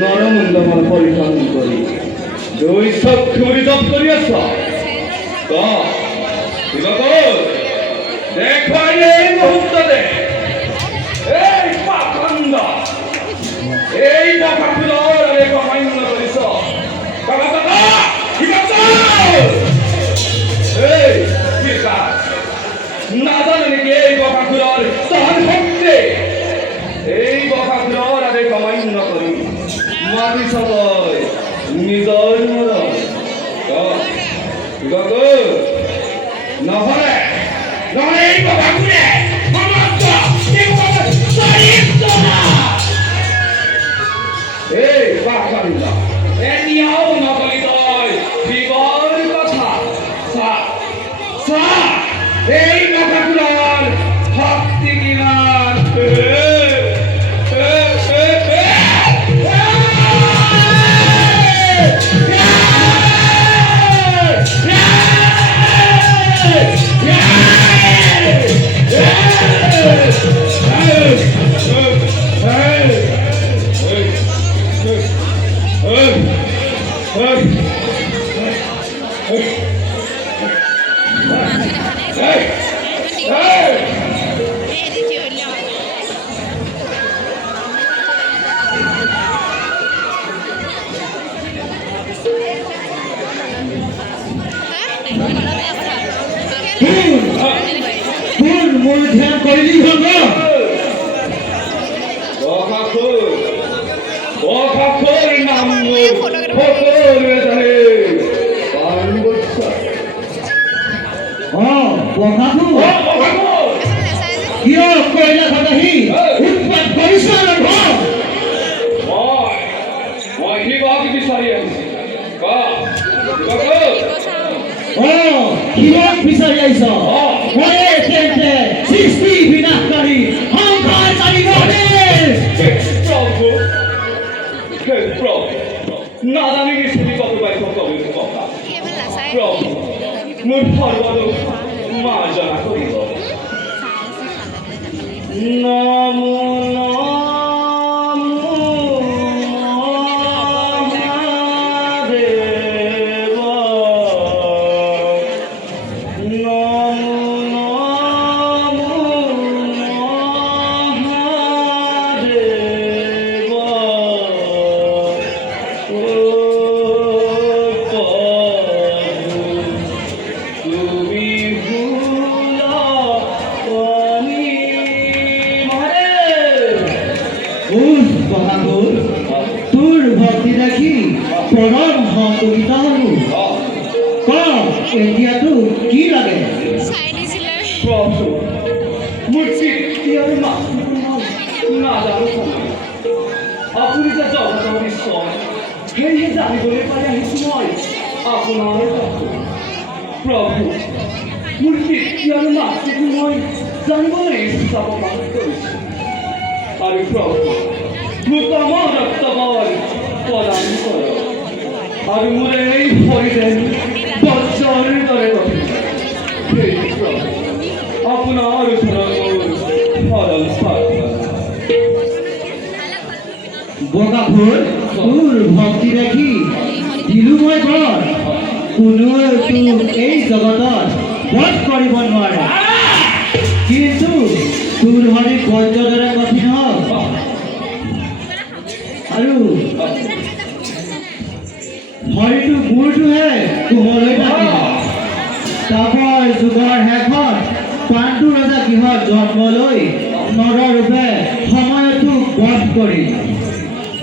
নরমন্দমার পরিধান করি দুই সক্ষমরি জপ করিয়াছ দেখো এই মুহূর্তে এই পাখন্দ এই বকাকুলর এক অমান্য করিস কাকা কাকা এই কি কাজ না জানেন কি এই বকাকুলর সহন ভক্তি এই বকাকুলর আরে অমান্য করি মাটি সবাই নিজর মরণ নহলে নহলে এই বকাকুলে এই পাখান্ডা এতিয়াও নকলি তই বিবৰ কথা এই বকাকুলৰ শক্তি কিমান মোৰ ধ্যান কৰিলি হ'ল ন নাম সকলোৱে জানে কিয় কইলা সদাহি উৎপাত কৰিছ মই কিবাক বিচাৰি কিবাক বিচাৰি আহিছ সৃষ্টি বিনাশকাৰী সংসাৰকাৰী নাজানি কিছু কত পাইছ কবি কথা মোৰ সৰ্বদা মা জনা কৰিব নমো তোৰ ভক্তি দেখি পৰম হতবিত হলু এতিয়া তোৰ কি লাগে আপুনি যে জগতৰ ঈশ্বৰ সেয়ে জানিবলৈ পাই আহিছো মই আপোনাৰ প্ৰভু মোৰ পিতৃ আৰু মাতৃক মই জানিবলৈ ইচ্ছা প্ৰকাশ কৰিছো আৰু প্ৰভু মোক আমাৰ ৰক্তবল প্ৰদান কৰক আৰু মোৰ এই শৰীৰে বজ্ৰৰ দৰে গঢ়ি আপোনাৰ ওচৰত শৰণ বগাফুল তোৰ ভক্তি দেখি দিলো মই ঘৰ কোনোৱে তোক এই জগতত বধ কৰিব নোৱাৰে কিন্তু তোৰ হৰি বজ্ৰৰ দৰে কঠিন হওক আৰু হৰিটো মূৰটোহে কোমলৈ থাকিব তাপৰ যুগৰ শেষত পাণ্ডু ৰজা গৃহত জন্ম লৈ নৰৰূপে সময়তো বধ কৰি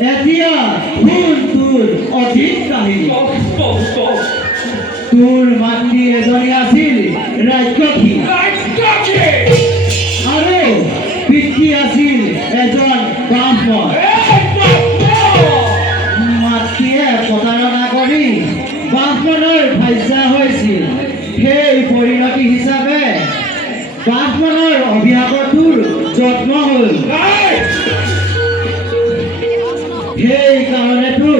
এতিয়া শুন তোৰ অধিক কাহিনী তোৰ মাতৃ এজনী আছিল ৰাক্ষসী আৰু পিতৃ আছিল এজন ব্ৰাহ্মণ মাতৃয়ে প্ৰতাৰণা কৰি ব্ৰাহ্মণৰ ভাৰ্যা হৈছিল সেই পৰিণতি হিচাপে ব্ৰাহ্মণৰ অভিশাপটোৰ জন্ম হ'ল সেই কাৰণেতো